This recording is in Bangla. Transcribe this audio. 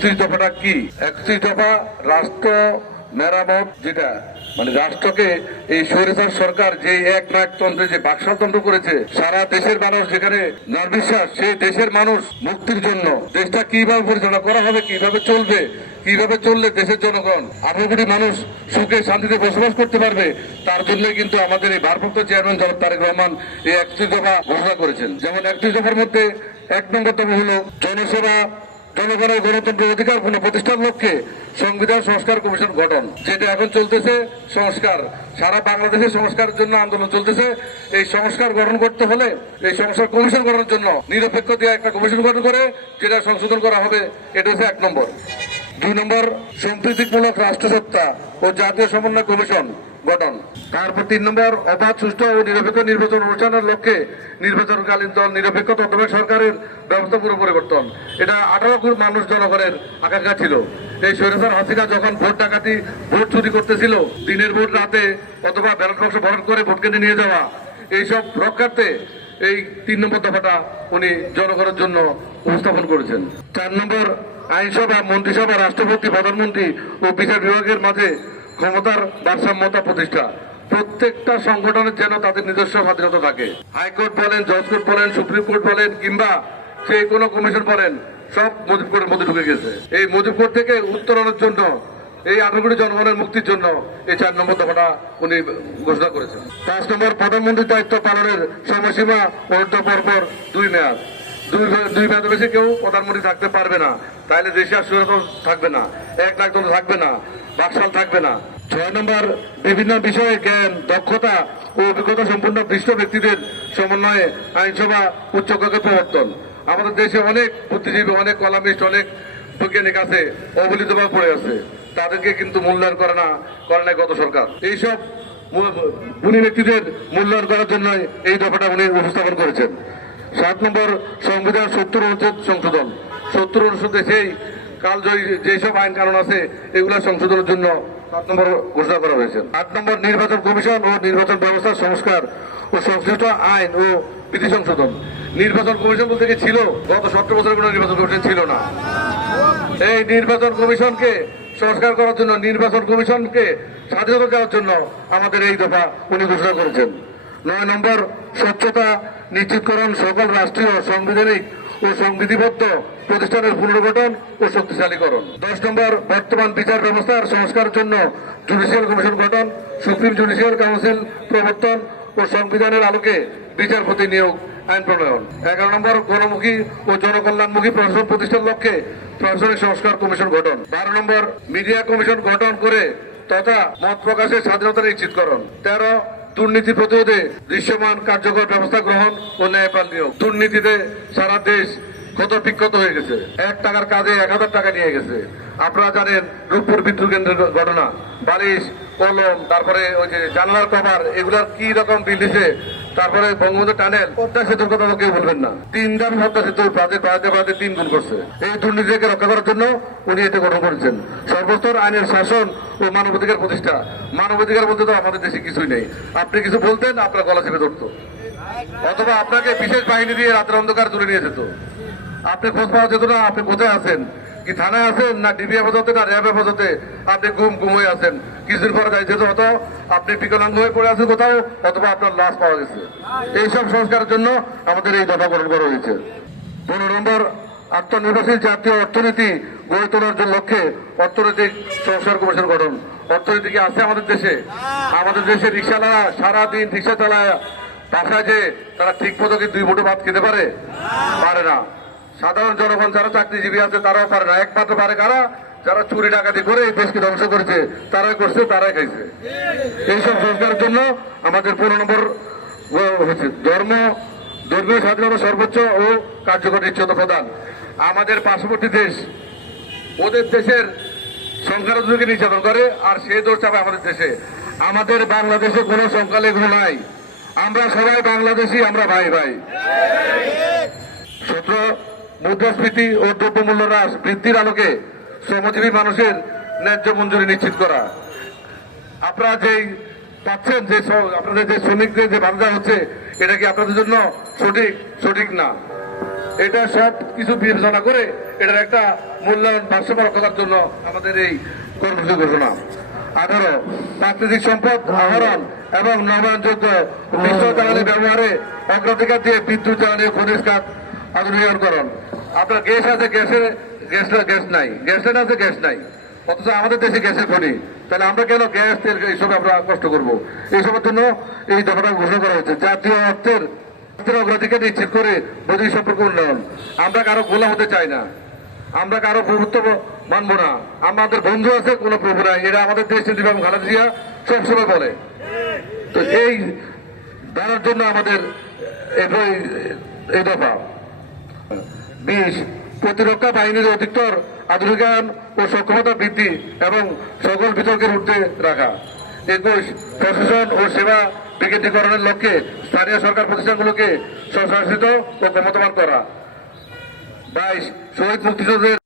31 দফাটা কি? 31 দফা রাষ্ট্র মেরামত, যেটা মানে রাষ্ট্রকে এই স্বৈরাচার সরকার যে একনায়কতন্ত্রে যে বাকশালতন্ত্র করেছে, সারা দেশের মানুষ যেখানে নির্বিশ্বাস, সেই দেশের মানুষ মুক্তির জন্য দেশটা কিভাবে পরিচালনা করা হবে, কিভাবে চলবে, কিভাবে চললে দেশের জনগণ 18 কোটি মানুষ সুখে শান্তিতে বসবাস করতে পারবে, তার জন্যই কিন্তু আমাদের এই ভারপ্রাপ্ত চেয়ারম্যান জনাব তারেক রহমান এই 31 দফা ঘোষণা করেছেন। যেমন 31 দফার মধ্যে 1 নম্বর দফা হলো জনসেবা, জনগণের গণতন্ত্রের অধিকার পুনঃপ্রতিষ্ঠার লক্ষ্যে সংবিধান সংস্কার কমিশন গঠন, যেটা এখন চলতেছে সংস্কার, সারা বাংলাদেশে সংস্কারের জন্য আন্দোলন চলতেছে। এই সংস্কার গঠন করতে হলে এই সংস্কার কমিশন গঠনের জন্য নিরপেক্ষ দিয়ে একটা কমিশন গঠন করে যেটা সংশোধন করা হবে, এটা হচ্ছে 1 নম্বর। 2 নম্বর সম্প্রীতিমূলক রাষ্ট্রসত্তা ও জাতীয় সমন্বয় কমিশন গঠন। তারপর 3 নম্বর অবাধ, সুষ্ঠু ও নিরপেক্ষ নির্বাচন অনুষ্ঠানের লক্ষ্যে নির্বাচনকালীন দল নিরপেক্ষ তত্ত্বাবধায়ক সরকারের ব্যবস্থা পুরো পরিবর্তন। এটা 18 কোটি মানুষ জনগণের আকাঙ্ক্ষা ছিল। এই স্বৈরাচার হাসিনা যখন ভোট ডাকাতি, ভোট চুরি করতেছিল, দিনের ভোট রাতে অথবা ব্যালট বাক্স ভরাট করে ভোট কেন্দ্রে নিয়ে যাওয়া, এইসব রক্ষার্থে এই 3 নম্বর দফাটা উনি জনগণের জন্য উপস্থাপন করেছেন। 4 নম্বর আইনসভা, মন্ত্রিসভা, রাষ্ট্রপতি, প্রধানমন্ত্রী ও বিচার বিভাগের মাঝে ক্ষমতার ভারসাম্যতা প্রতিষ্ঠা। প্রত্যেকটা সংগঠনের যেন তাদের নিজস্ব স্বাধীনতা থাকে। হাইকোর্ট বলেন, জজ কোর্ট বলেন, সুপ্রিম কোর্ট বলেন, কিংবা যে কোনো কমিশন বলেন, সব মুজিব কোর্টের মধ্যে ঢুকে গেছে। এই মুজিব কোর্ট থেকে উত্তরণের জন্য, এই 18 কোটি জনগণের মুক্তির জন্য এই 4 নম্বর দফাটা উনি ঘোষণা করেছেন। 5 নম্বর প্রধানমন্ত্রীর দায়িত্ব পালনের সময়সীমা অনুষ্ঠিত পরপর 2 মেয়াদ। 2 মেয়াদের বেশি কেউ প্রধানমন্ত্রী থাকতে পারবে না, তাইলে দেশে আর স্বৈরাচার থাকবে না, একনায়কতন্ত্র থাকবে না, বাকশাল থাকবে না। 6 নম্বর বিভিন্ন বিষয়ে জ্ঞান, দক্ষতা ও অভিজ্ঞতা সম্পন্ন বিশিষ্ট ব্যক্তিদের সমন্বয়ে আইনসভা উচ্চ কক্ষের প্রবর্তন। আমাদের দেশে অনেক বুদ্ধিজীবী, অনেক কলামিস্ট, অনেক বৈজ্ঞানিক আছে, অবহেলিতভাবে পড়ে আছে, তাদেরকে কিন্তু মূল্যায়ন করে না গত সরকার। এইসব গুণী ব্যক্তিদের মূল্যায়ন করার জন্য এই দফাটা উনি উপস্থাপন করেছেন। 7 নম্বর সংবিধান 70 অনুচ্ছেদ সংশোধন। 70 অনুচ্ছেদে সেই কালজয়ী যেসব আইন কানুন আছে এগুলা সংশোধনের জন্য 7 নম্বর ঘোষণা করা হয়েছে। 8 নম্বর নির্বাচন কমিশন ও নির্বাচন ব্যবস্থার সংস্কার ও সংশ্লিষ্ট আইন ও বিধি সংশোধন। নির্বাচন কমিশন বলতে কি ছিল? গত 17 বছরের কোনো নির্বাচন কমিশন ছিল না। এই নির্বাচন কমিশনকে সংস্কার করার জন্য, নির্বাচন কমিশনকে স্বাধীনতা দেওয়ার জন্য আমাদের এই দফা উনি ঘোষণা করেছেন। 9 নম্বর স্বচ্ছতা নিশ্চিতকরণ, সকল রাষ্ট্রীয়, সাংবিধানিক ও সংবিধিবদ্ধ প্রতিষ্ঠানের পুনর্গঠন ও শক্তিশালীকরণ। 10 নম্বর বর্তমান বিচার ব্যবস্থার সংস্কারের জন্য জুডিশিয়াল কমিশন গঠন, সুপ্রিম জুডিশিয়াল কাউন্সিল প্রবর্তন ও সংবিধানের আলোকে বিচারপতি নিয়োগ আইন প্রণয়ন। 11 নম্বর গণমুখী ও জনকল্যাণমুখী প্রশাসন প্রতিষ্ঠার লক্ষ্যে প্রশাসনিক সংস্কার কমিশন গঠন। 12 নম্বর মিডিয়া কমিশন গঠন করে তথা মত প্রকাশের স্বাধীনতা নিশ্চিতকরণ। 13 দুর্নীতি প্রতিরোধে দৃশ্যমান কার্যকর ব্যবস্থা গ্রহণ ও ন্যায়পাল নিয়োগ। দুর্নীতিতে সারা দেশ ক্ষত বিক্ষত হয়ে গেছে, 1 টাকার কাজে 1000 টাকা নিয়ে গেছে। আপনারা জানেন রূপপুর বিদ্যুৎ কেন্দ্রের ঘটনা, বালিশ, কলম, তারপরে ওই যে জানলার কভার, এগুলার কি রকম বিল দিছে। তারপরে বঙ্গবন্ধু টানেল, পদ্মা সেতুর কথা তো কেউ বলবেন না, 3 ধাপ পদ্মা সেতু বাড়াতে 3 গুণ করছে। এই দুর্নীতিকে রক্ষা করার জন্য উনি এতে গঠন করেছেন। সর্বস্তর আইনের শাসন ও মানবাধিকার প্রতিষ্ঠা। মানবাধিকার বলতে তো আমাদের দেশে কিছুই নেই। আপনি কিছু বলতেন, আপনার গলা চেপে ধরতো, অথবা আপনাকে বিশেষ বাহিনী দিয়ে রাতের অন্ধকার তুলে নিয়ে যেত। আপনি খোঁজ পাওয়া যেত না, আপনি কোথায় আছেন, কি থানায় আছেন, না ডিবি হেফাজতে, না র্যাব হেফাজতে, আপনি গুম হয়ে আছেন। কিছুদিন পরে যাই যেত হতো আপনি বিকলাঙ্গ হয়ে পড়ে আছেন কোথাও, অথবা আপনার লাশ পাওয়া গেছে। এইসব সংস্কারের জন্য আমাদের এই দফা গঠন করা হয়েছে। 15 নম্বর আত্মনির্ভরশীল জাতীয় অর্থনীতি গড়ে তোলার জন্য লক্ষ্যে অর্থনৈতিক সংস্কার কমিশন গঠন। অর্থনীতি কি আছে আমাদের দেশে? আমাদের দেশে রিক্সাওয়ালারা সারাদিন রিক্সা চালায়, বাসায় যে তারা ঠিক মতো কি 2 মুঠো ভাত খেতে পারে? পারে না। সাধারণ জনগণ যারা চাকরিজীবী আছে তারাও পারে না। একমাত্র পারে কারা? যারা চুরি ডাকাতি করে এই দেশকে ধ্বংস করেছে, তারাই করছে, তারাই খাইছে। এইসব সংস্কারের জন্য আমাদের 15 নম্বর হচ্ছে ধর্মীয় স্বাধীনতা সর্বোচ্চ ও কার্যকর নিশ্চয়তা প্রদান। আমাদের পার্শ্ববর্তী দেশ, ওদের দেশের সংখ্যালঘুকে নির্যাতন করে আর সেই দোষ চাপে আমাদের দেশে। আমাদের বাংলাদেশে কোনো সংখ্যালঘু নাই, আমরা সবাই বাংলাদেশি, আমরা ভাই ভাই। 17 মুদ্রাস্ফীতি ও দ্রব্যমূল্য হ্রাস বৃদ্ধির আলোকে শ্রমজীবী মানুষের ন্যায্য মঞ্জুরি নিশ্চিত করা। আপনারা যেই পাচ্ছেন, যে আপনাদের যে শ্রমিকদের যে ভাতা হচ্ছে, এটা কি আপনাদের জন্য সঠিক না? এটা সব কিছু বিবেচনা করে এটার একটা মূল্যায়ন ভারসাম্য রক্ষার জন্য আমাদের এই কর্মসূচি ঘোষণা। 18 প্রাকৃতিক সম্পদ আহরণ এবং নবায়নযোগ্য মিশ্র জ্বালানি ব্যবহারে অগ্রাধিকার দিয়ে বিদ্যুৎ জ্বালানি ও খনিজ খাত আধুনিকরণ। আপনার গ্যাস আছে, গ্যাস নাই, গ্যাস লাইন আছে, গ্যাস নাই, অথচ আমাদের দেশে গ্যাসের খনি। তাহলে আমরা কেন গ্যাস তেল এইসব আমরা কষ্ট করবো? এইসবের জন্য এই দফাটা ঘোষণা করা হয়েছে। জাতীয় অর্থের অগ্রাধিকার নিশ্চিত করে বৈদেশিক সম্পর্ক উন্নয়ন। আমরা কারো গোলাম হতে চাই না, আমরা কারো প্রভুত্ব মানবো না। আমাদের বন্ধু আছে, কোনো প্রভু নাই, এটা আমাদের দেশ নীতি এবং খালেদা জিয়া সবসময় বলে। তো এই ধারার জন্য আমাদের এই দফা। 20 প্রতিরক্ষা বাহিনীর অধিকতর আধুনিকায়ন ও সক্ষমতা বৃদ্ধি এবং সকল বিতর্কের ঊর্ধ্বে রাখা। 21 প্রশাসন ও সেবা বিকেন্দ্রীকরণের লক্ষ্যে স্থানীয় সরকার প্রতিষ্ঠানগুলোকে স্বশাসিত ও ক্ষমতাবান করা। 22 শহীদ মুক্তিযোদ্ধাদের